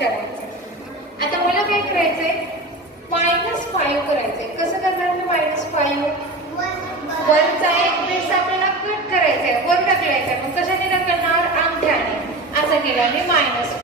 करायचंय. आता मला काय करायचंय, -5 करायचंय. कसं करणार मी -5? वरचा एक बेस आपल्याला कट करायचा आहे, वर ढकलायचा आहे. मग कशाने ढकलणार? अंगठ्याने. असं केलं मी -5.